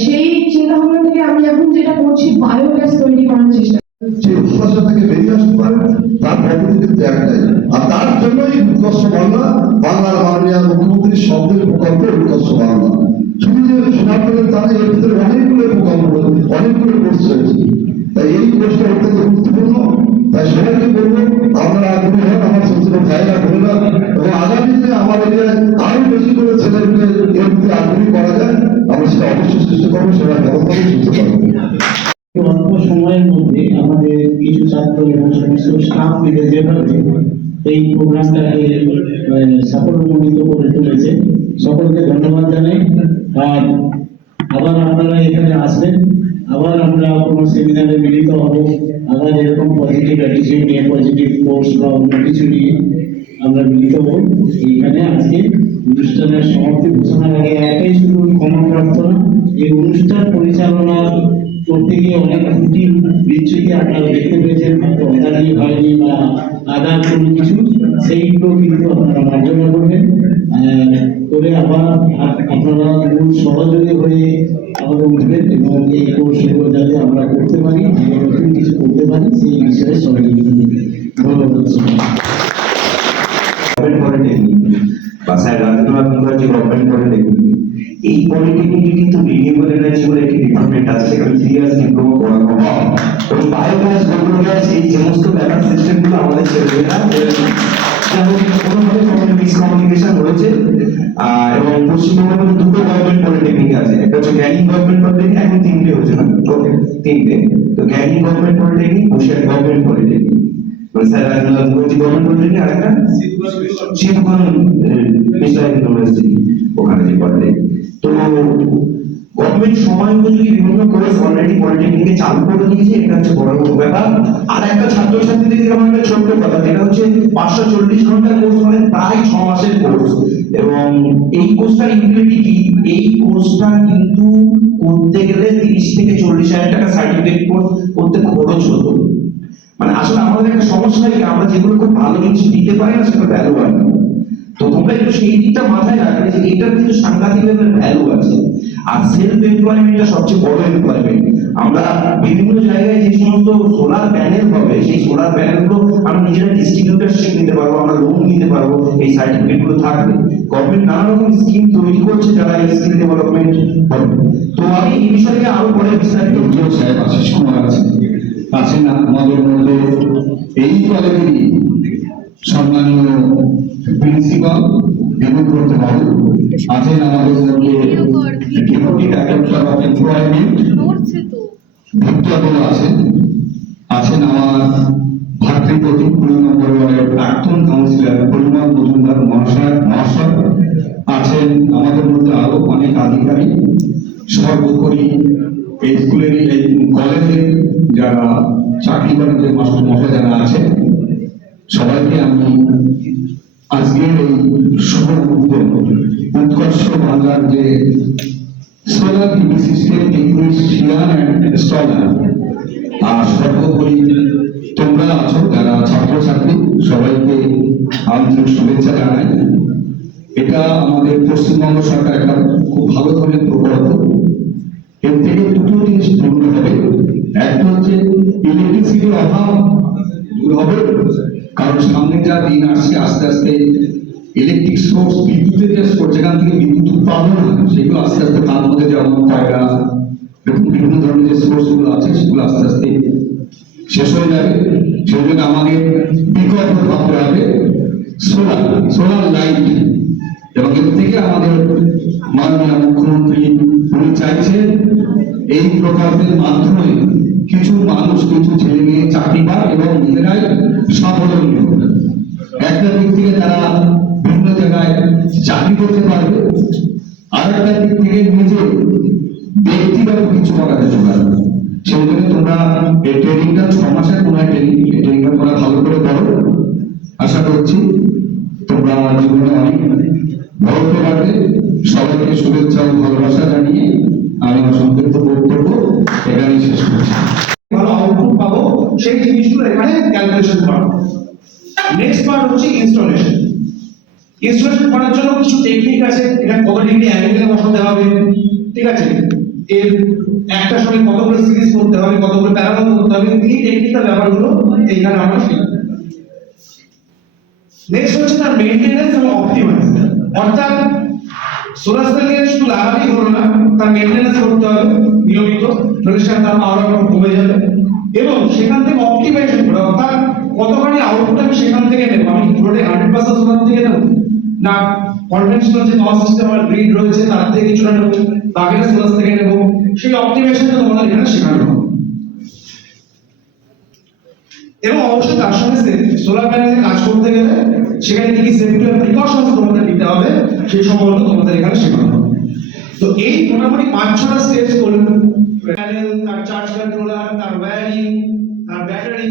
সেই চিন্তা ভাবনা থেকে আমি এখন যেটা করছি, বায়োগ্যাস তৈরি করার চেষ্টা। সেই উৎকর্ষ থেকে বেরিয়ে আসতে পারে, তার পদ্ধতি কিন্তু একটাই, আর তার জন্যই উৎকর্ষ বাংলা, বাংলার মাননীয় মুখ্যমন্ত্রীর শব্দের প্রকল্প উৎকর্ষ বাংলা। শুধু যে সমাজের তাদের এর ভিতরে অনেকগুলো প্রকল্প, অনেকগুলো কোর্স রয়েছে। তাই এই কোর্সটা অত্যন্ত গুরুত্বপূর্ণ। তাই সবাইকে বলবো, আপনারা আগ্রহী হন, আমার ছোট ভাইয়েরা বোনেরা, এবং আগামীতে আমার এরিয়ায় আরো বেশি করে ছেলেমেয়েদের এর প্রতি আগ্রহী করা যায়, আমরা সেটা অবশ্যই চেষ্টা করবো, সবাই ভালো করে সুস্থ থাকবে। অল্প সময়ের মধ্যে আমাদের কিছু ছাত্র এবং সমস্ত স্টাফ মিলে যেভাবে এই প্রোগ্রামটাকে সাফল্যমণ্ডিত করে তুলেছে, সকলকে ধন্যবাদ জানাই। আর আবার আপনারা এখানে আসবেন, আবার আমরা কোনো সেমিনারে মিলিত হব, আবার এরকম পজিটিভ অ্যাটিটিউড নিয়ে, পজিটিভ কোর্স বা অন্য কিছু নিয়ে আমরা মিলিত হব। এইখানে আজকে অনুষ্ঠানের সমাপ্তি ঘোষণার আগে একটাই শুধু ক্ষমা প্রার্থনা, এই অনুষ্ঠান পরিচালনা করতে গিয়ে অনেক ত্রুটি বিচ্যুতি আপনারা দেখতে পেয়েছেন, হয়তো অদানি হয়নি বা আদার কোনো কিছু, সেইগুলো কিন্তু আপনারা মার্জনা করবেন। তবে আবার আপনারা মূল সহযোগী হয়ে আমাদের উঠবেন এবং এই কোর্সগুলো যাতে আমরা করতে পারি, নতুন কিছু করতে পারি, সেই বিষয়ে সহযোগিতা করবেন। ধন্যবাদ। বা sir Rajendranath Mukherjee government polytechnic, এই পলিটেকনিকে কিন্তু রিনিউয়েবল এনার্জি বলে একটি ডিপার্টমেন্ট আছে, সেখানে 3 ইয়ার্স ডিপ্লোমা করানো হয়। এবং বায়োগ্যাস, গোবর গ্যাস, এই সমস্ত ব্যাপার সিস্টেমগুলো আমাদের ছেলেমেয়েরা কোনোভাবে মিসকমিউনিকেশন হয়েছে। এবং পশ্চিমবঙ্গের মধ্যে দুটো গভর্নমেন্ট পলিটেকনিক আছে, একটা হচ্ছে ক্যানিং গভর্নমেন্ট পলিটেকনিক, এখন 3টে হয়েছে না, টোটাল 3টে। তো Canning government polytechnic, Basirhat government polytechnic. Sir government polytechnic আর একটা সিধুখান মিসাইল ইউনিভার্সিটি ওখানে যে পড়ে। তো গভর্নমেন্ট সময় উপযোগী বিভিন্ন কোর্স অলরেডি পলিটেকনিকে চালু করে দিয়েছে, এটা হচ্ছে বড় ব্যাপার। আর একটা ছাত্রছাত্রীদের আমার একটা ছোট্ট কথা, যেটা হচ্ছে 540 ঘন্টার কোর্স, মানে প্রায় 6 মাসের কোর্স। এবং এই কোর্সটার ইউটিলিটি কি, এই কোর্সটা কিন্তু করতে গেলে 30 থেকে 40 হাজার টাকা সার্টিফিকেট কোর্স করতে খরচ হতো। মানে আসলে আমাদের একটা সমস্যা কি, আমরা যেগুলো খুব ভালো জিনিস দিতে পারি না সেটা ভ্যালু হয় না। তো তোমরা একটু সেই দিকটা মাথায় রাখবে যে এটার কিন্তু সাংঘাতিক লেভেলের ভ্যালু আছে। আর সেলফ এমপ্লয়মেন্টটা সবচেয়ে বড় এমপ্লয়মেন্ট। আমরা বিভিন্ন জায়গায় যে সমস্ত সোলার প্যানেল হবে, সেই সোলার প্যানেলগুলো আমরা নিজেরা ডিস্ট্রিবিউটারশিপ নিতে পারবো, আমরা লোন নিতে পারবো, এই সার্টিফিকেটগুলো থাকবে। গভর্নমেন্ট নানা রকম স্কিম তৈরি করছে যারা এই স্কিল ডেভেলপমেন্ট হবে। তো আমি এই বিষয়ে আরো পরে বিস্তারিত সাহেব আশিস কুমার আছেন আমাদের মধ্যে, এই কলেজেরই সম্মানীয় প্রিন্সিপাল দেবব্রত বাবু আছেন আমাদের মধ্যে, ডেপুটি ডাইরেক্টর অফ এমপ্লয়মেন্ট ভুক্তদল আছেন আমার ভাতৃপ্রতিম 20 নম্বর ওয়ার্ডের প্রাক্তন কাউন্সিলর পরিমল মজুমদার মহাশয় আছেন আমাদের মধ্যে আরো অনেক আধিকারিক। সর্বোপরি এই স্কুলের এই কলেজের যারা চাকরি করেন যে মাস্টার মশাই যারা আছে, সবাইকে আমি আজকের এই শুভ উৎকর্ষ বাংলার যে solar PV system technician and installer, আর সর্বোপরি তোমরা আছো যারা ছাত্রছাত্রী, সবাইকে আন্তরিক শুভেচ্ছা জানাই। এটা আমাদের পশ্চিমবঙ্গ সরকার একটা খুব ভালো ধরনের প্রকল্প। এর থেকে দুটো জিনিস পূর্ণ হবে। একটা হচ্ছে ইলেকট্রিসিটির অভাব দূর হবে, কারণ সামনে যা দিন আসছে আস্তে আস্তে ইলেকট্রিক সোর্স, বিদ্যুতের যে সোর্স যেখান থেকে বিদ্যুৎ উৎপাদন হয় সেগুলো আস্তে আস্তে তার মধ্যে যেমন কয়লা, বিভিন্ন ধরনের যে সোর্স গুলো আছে সেগুলো আস্তে আস্তে শেষ হয়ে যাবে। সেই জন্য আমাদের বিকল্প ভাবতে হবে সোলার লাইট। এবং এর থেকে আমাদের মাননীয় মুখ্যমন্ত্রী উনি চাইছেন এই প্রকল্পের মাধ্যমে কিছু মানুষ, কিছু ছেলে মেয়ে চাকরি পায় এবং নিজেরাই স্বাবলম্বী হবে। একটা দিক থেকে তারা বিভিন্ন জায়গায় চাকরি করতে পারবে, আর একটা দিক থেকে নিজে ব্যক্তিগত কিছু করা যেতে পারবে। সেই জন্য তোমরা এই ট্রেনিংটা 6 মাসের কোনো ট্রেনিং, এই ট্রেনিংটা তোমরা ভালো করে করো। আশা করছি তোমরা জীবনে অনেক বড় হতে পারবে। সবাইকে শুভেচ্ছা ও ভালোবাসা জানিয়ে আমি আমার সংক্ষিপ্ত বক্তব্য এখানেই শেষ করছি। ভালো আউটপুট পাবো, সেই জিনিসগুলো এখানে ক্যালকুলেশন করব। নেক্সট পার্ট হচ্ছে ইনস্টলেশন। ইনস্টলেশন করার জন্য কিছু টেকনিক আছে। এটা কত ডিগ্রি অ্যাঙ্গেলে বসাতে হবে, ঠিক আছে, এর একটা সময় কতগুলো সিরিজ করতে হবে, কতগুলো প্যারালাল করতে হবে, এই টেকনিক্যাল ব্যাপারগুলো এইখানে আমরা শিখব। নেক্সট হচ্ছে তার মেইনটেনেন্স এবং অপটিমাইজ, অর্থাৎ সোলার সেল শুধু লাগালেই হলো না, তার মেইনটেনেন্স করতে হবে নিয়মিত, নইলে তার পাওয়ার কমে যাবে। এবং সেখান থেকে অপটিমাইজেশন করে, অর্থাৎ কতখানি আউটপুট আমি সেখান থেকে নেব, আমি পুরোটাই 100% সোলার থেকে নেব না কনভেনশনাল যে পাওয়ার সিস্টেম আর গ্রিড রয়েছে তার থেকে কিছুটা নেব, বাকিটা সোলার থেকে নেব, সেই অপটিমাইজেশনটা তোমাদের এখানে শেখানো হবে। এবং অবশ্যই তার সঙ্গে সোলার প্যানেলে কাজ করতে গেলে সেখানে কি কি সেফটি আর প্রিকশনস তোমাদের নিতে হবে সেই সম্পর্কে তোমাদের এখানে শেখানো হবে। তো এই মোটামুটি 5-6টা স্টেপস করলাম, প্যানেল, তার চার্জ কন্ট্রোলার, তার ওয়্যারিং, তার ব্যাটারি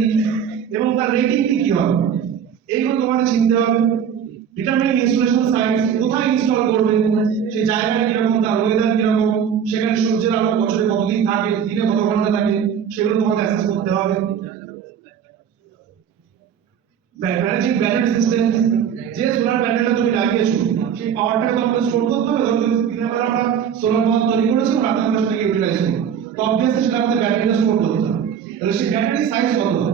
এবং তার রেটিং কি হবে, এইগুলো তোমাদের চিনতে হবে। ডিটারমিনিং ইনস্টলেশন সাইট, কোথায় ইনস্টল করবে, সেই জায়গাটা কিরকম, তার ওয়েদার কিরকম, সেখানে সূর্যের আলো বছরে কতদিন থাকে, দিনে কত ঘন্টা থাকে, সেগুলো তোমাদের অ্যাসেস করতে হবে। ম্যানেজিং ব্যাটারি সিস্টেম, যে সোলার প্যানেলটা তুমি লাগিয়েছো সেই পাওয়ারটাকে তোমাকে স্টোর করতে হবে। ধরো তুমি দিনের বেলা আমরা সোলার পাওয়ার তৈরি করেছি, রাতের বেলা সেটাকে ইউটিলাইজ করব, তো অবভিয়াসলি সেটা আমাদের ব্যাটারিটা স্টোর করতে হবে। তাহলে সেই ব্যাটারি সাইজ কত হবে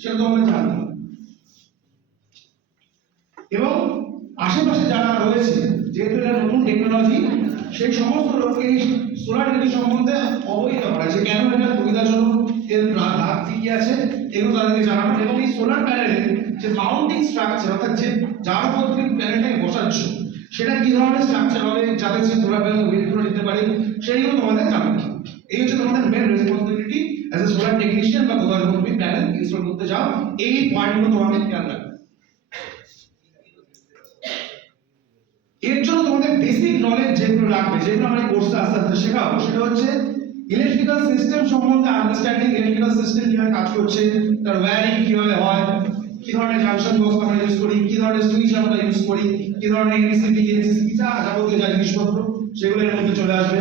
সেটা তোমরা জানো। এবং আশেপাশে যারা রয়েছে, যেহেতু এটা নতুন টেকনোলজি, সেই সমস্ত লোককে এই সোলার এনার্জি সম্বন্ধে অবহিত করা, যে কেন এটা সুবিধাজনক, এর লাভ কি আছে, এগুলো তাদেরকে জানানো। এবং এই সোলার প্যানেলে যে মাউন্টিং স্ট্রাকচার, অর্থাৎ যে যার উপর তুমি প্যানেলটাকে বসাচ্ছ সেটা কি ধরনের স্ট্রাকচার হবে যাতে সে সোলার প্যানেল ওয়েট করে নিতে পারে, সেইগুলো তোমাদের জানানো। এই হচ্ছে তোমাদের main responsibility as a solar technician বা কোথাও যখন তুমি প্যানেল ইনস্টল করতে যাও, এই পয়েন্টগুলো তোমাকে খেয়াল রাখবে। এর জন্য তোমাদের বেসিক নলেজ যেগুলো লাগবে, যেগুলো আমরা কোর্সে আস্তে আস্তে শেখাবো, সেটা হচ্ছে ইলেকট্রিক্যাল সিস্টেম সম্বন্ধে আন্ডারস্ট্যান্ডিং, ইলেকট্রিক্যাল সিস্টেম কিভাবে কাজ করছে, তার ওয়্যারিং কিভাবে হয়, কি ধরনের জাংশন বক্স আমরা ইউজ করি, কি ধরনের সুইচ আমরা ইউজ করি, কি ধরনের এনসিপি এনসিসি যা যাবতীয় যা জিনিসপত্র সেগুলো এর মধ্যে চলে আসবে।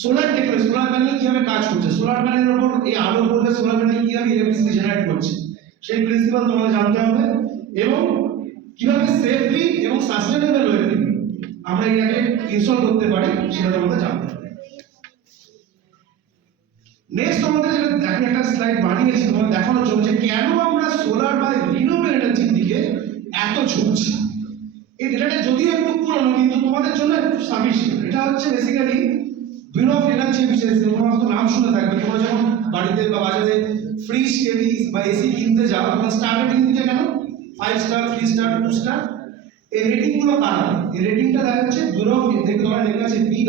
সোলার টেকনোলজি, সোলার প্যানেল কিভাবে কাজ করছে, সোলার প্যানেলের উপর এই আলো পড়লে সোলার প্যানেল কিভাবে ইলেকট্রিসিটি জেনারেট করছে, সেই প্রিন্সিপাল তোমাদের জানতে হবে, এবং কিভাবে সেফলি এবং সাস্টেনেবল ওয়েতে আমরা এটাকে ইনস্টল করতে পারি সেটা তোমাদের জানতে হবে। নেক্সট আমাদের যেটা দেখেন একটা স্লাইড বানিয়েছি তোমাদের দেখানোর জন্য যে কেন আমরা সোলার বা রিনিউয়েবল এনার্জির দিকে এত ঝুঁকছি। এই ডেটাটা যদিও একটু পুরনো কিন্তু তোমাদের জন্য সাফিসিয়েন্ট। এটা হচ্ছে basically bureau of energy efficiency, তোমরা হয়তো নাম শুনে থাকবে। তোমরা যখন বাড়িতে বা বাজারে ফ্রিজ, টিভি বা এসি কিনতে যাও তখন স্টার রেটিং দিতে কেন 5 স্টার 3 স্টার 2 স্টার, এই রেটিং গুলো কারা? এই রেটিংটা দেখা যাচ্ছে ব্যুরো অফ, দেখতে তোমার লেখা আছে BEE।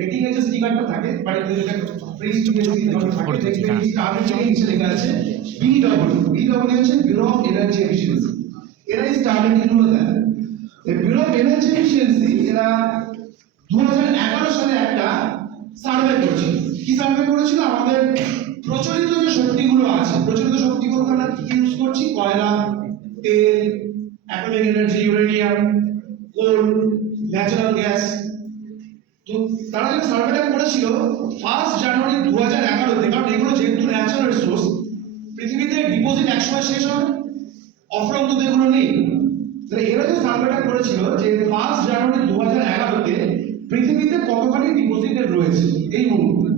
রেটিং এর যে স্টিকারটা থাকে বাড়িতে যেটা ফ্রিজ টিভি এসি যখন থাকে দেখবে এই স্টার রেটিং এর নিচে লেখা আছে BEE। BEE হচ্ছে ব্যুরো অফ এনার্জি এফিসিয়েন্সি। এরা এই স্টার রেটিং গুলো দেয়। এই ব্যুরো অফ এনার্জি এফিসিয়েন্সি এরা 2011 সালে একটা সার্ভে করেছিল। কি সার্ভে করেছিল? আমাদের প্রচলিত যে শক্তিগুলো আছে, প্রচলিত শক্তিগুলো আমরা কি ইউজ করছি? কয়লা, তেল, অ্যাটমিক এনার্জি, ইউরেনিয়াম, কোল, ন্যাচারাল গ্যাস। তো তারা যে সার্ভেটা করেছিল 1 জানুয়ারি 2011 তে, কারণ এগুলো যেহেতু ন্যাচারাল রিসোর্স, পৃথিবীতে ডিপোজিট একসময় শেষ হবে, অফরন্ত তো এগুলো নেই। তাহলে এরা যে সার্ভেটা করেছিল যে 1 জানুয়ারি 2011 তে পৃথিবীতে কতখানি ডিপোজিটেড রয়েছে এই মুহূর্তে,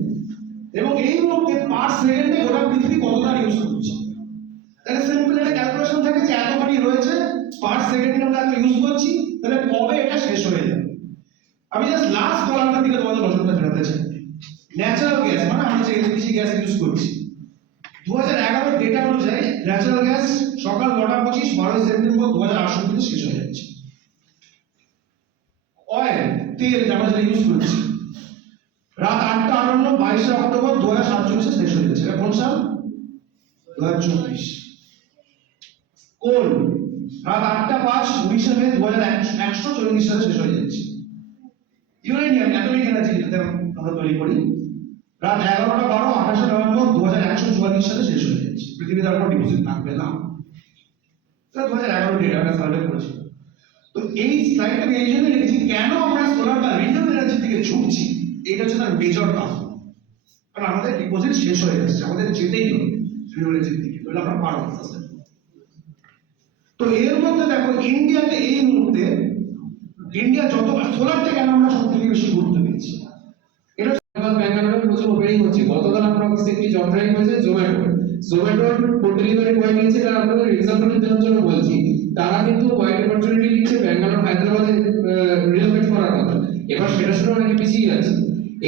এবং এই মুহূর্তে পার সেকেন্ডে গোটা পৃথিবী কতটা ইউজ করছে। তাহলে সিম্পল একটা ক্যালকুলেশন থাকে যে এতখানি রয়েছে পার সেকেন্ডে আমরা এত ইউজ করছি, তাহলে কবে এটা শেষ হয়ে যাবে। আমি জাস্ট লাস্ট কলামটার দিকে তোমাদের নজরটা ফেরাতে চাই। ন্যাচারাল গ্যাস মানে আমরা যে এলপিজি গ্যাস ইউজ করছি, 2011 ডেটা অনুযায়ী ন্যাচারাল গ্যাস সকাল 9:25 12 সেপ্টেম্বর 2068 শেষ হয়ে যাচ্ছে। অয়েল, তেল আমরা যেটা ইউজ করছি, রাত 8:58 22 অক্টোবর 2047 শেষ হয়ে যাচ্ছে। এটা কোন সাল? 2024। কোল রাত 8:05 19 মে 2140 সালে শেষ হয়ে যাচ্ছে। ইউরেনিয়াম, অ্যাটমিক এনার্জি যেটা আমরা তৈরি করি, রাত 11:12 28 নভেম্বর 2144 সালে শেষ হয়ে যাচ্ছে। পৃথিবীতে আর কোনো ডিপোজিট থাকবে না। 2011 ডেটা আমরা সার্ভে করেছি। তো এই স্লাইডটা আমি এই জন্য লিখেছি কেন আমরা সোলার বা রিনিউয়েবল এনার্জির দিকে ঝুঁকছি। এটা হচ্ছে তার মেজর কারণ, কারণ আমাদের ডিপোজিট শেষ হয়ে যাচ্ছে, আমাদের যেতেই হবে রিনিউয়েবল এনার্জির দিকে, তাহলে আমরা পারবো না। তো এর মধ্যে দেখো ইন্ডিয়াতে এই মুহূর্তে ইন্ডিয়া যত সোলারটা কেন আমরা সবথেকে বেশি গুরুত্ব দিচ্ছি। এটা ব্যাঙ্গালোরে প্রচুর ওপেনিং হচ্ছে। গতকাল আমরা অফিসে একটি জব ড্রাইভ হয়েছে জোম্যাটোর ফুড ডেলিভারি বয় নিয়েছে। তারা আপনাদের এক্সাম্পল দেওয়ার জন্য বলছি, তারা কিন্তু ওয়াইড অপরচুনিটি দিচ্ছে ব্যাঙ্গালোর হায়দ্রাবাদে রিলোকেট করার কথা। এবার সেটা শুনে অনেকে পিছিয়ে আছে।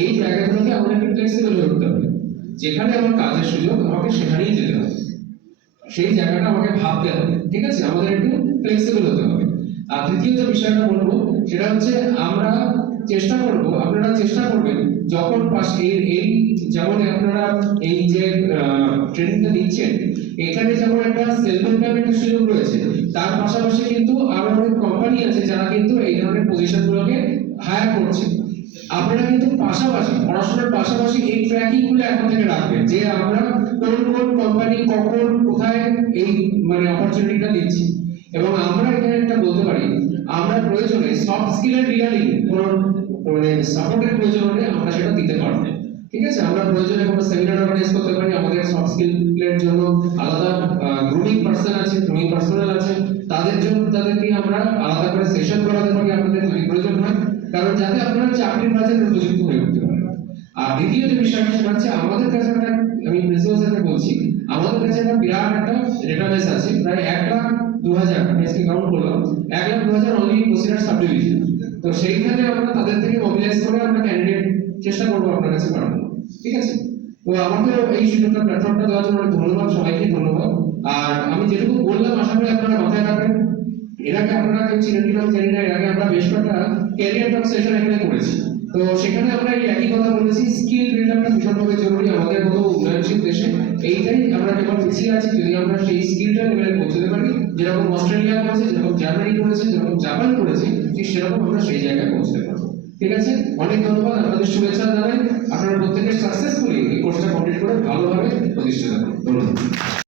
এই জায়গাগুলোকে আমাদেরকে ফ্লেক্সিবল হয়ে উঠতে হবে। যেখানে আমার কাজের সুযোগ আমাকে সেখানেই যেতে হবে, সেই জায়গাটা আমাকে ভাবতে হবে। ঠিক আছে, আমাদের একটু ফ্লেক্সিবল হতে হবে। আর তৃতীয় যে বিষয়টা বলবো সেটা হচ্ছে আমরা চেষ্টা করব, আপনারা চেষ্টা করবেন যখন এই যেমন আপনারা এই যে ট্রেনিংটা দিচ্ছেন, এখানে যেমন একটা সেলফ এমপ্লয়মেন্টের সুযোগ রয়েছে, তার পাশাপাশি কিন্তু আরো অনেক কোম্পানি আছে যারা কিন্তু এই ধরনের পজিশনগুলোকে হায়ার করছে। আপনারা কিন্তু পাশাপাশি পড়াশোনার পাশাপাশি এই ট্র্যাকিং গুলো এখন থেকে রাখবেন যে আমরা কোন কোন কোম্পানি কখন কোথায় এই মানে অপরচুনিটিটা দিচ্ছি। এবং আমরা এখানে একটা বলতে পারি, আমরা প্রয়োজনে সফট স্কিলের রিগার্ডিং কোন মানে সাপোর্টের প্রয়োজন হলে আমরা সেটা দিতে পারবো। ঠিক আছে, আমরা প্রয়োজনে কোনো সেমিনার অর্গানাইজ করতে পারি। আমাদের সফট স্কিলের জন্য আলাদা গ্রুমিং পার্সন আছে, গ্রুমিং পার্সোনাল আছে, তাদের জন্য তাদেরকে আমরা আলাদা করে সেশন করাতে পারি আপনাদের যদি প্রয়োজন হয়, কারণ যাতে আপনারা চাকরির বাজারে উপযুক্ত হয়ে উঠতে পারেন। আর দ্বিতীয় যে বিষয়টা সেটা হচ্ছে আমাদের কাছে একটা, আমি প্রিন্সিপাল স্যারকে বলছি, আমাদের কাছে একটা বিরাট একটা ডেটাবেস আছে, প্রায় 1,02,000 আমি আজকে কাউন্ট করলাম, 1,02,000 অনলি কনসিডার সাব ডিভিশন। তো সেইখানে আমরা তাদের থেকে মোবিলাইজ করে আমরা ক্যান্ডিডেট চেষ্টা করবো আপনার কাছে পাঠানো। ঠিক আছে, তো আমাকে এই সুযোগটা প্ল্যাটফর্মটা দেওয়ার জন্য ধন্যবাদ, সবাইকে ধন্যবাদ। আর আমি যেটুকু বললাম আশা করি আপনারা মাথায় রাখবেন। এর আগে আপনারা কেউ চিনেন কিনা জানি না, এর আগে আমরা বেশ কয়েকটা ক্যারিয়ার টক সেশন এখানে করেছি। তো সেখানে আমরা এই একই কথা বলেছি, স্কিল বিল্ড আপটা ভীষণভাবে জরুরি আমাদের মতো উন্নয়নশীল দেশে। এইটাই আমরা কেবল পিছিয়ে আছি, যদি আমরা সেই স্কিলটা লেভেলে পৌঁছতে পারি, যেরকম অস্ট্রেলিয়া করেছে, যেরকম জার্মানি করেছে, যেরকম জাপান করেছে, ঠিক সেরকম আমরা সেই জায়গায় পৌঁছতে পারবো। ঠিক আছে, অনেক ধন্যবাদ, আপনাদের শুভেচ্ছা জানাই। আপনারা প্রত্যেকের সাকসেসফুলি এই কোর্সটা কমপ্লিট করে ভালোভাবে প্রতিষ্ঠিত হন। ধন্যবাদ।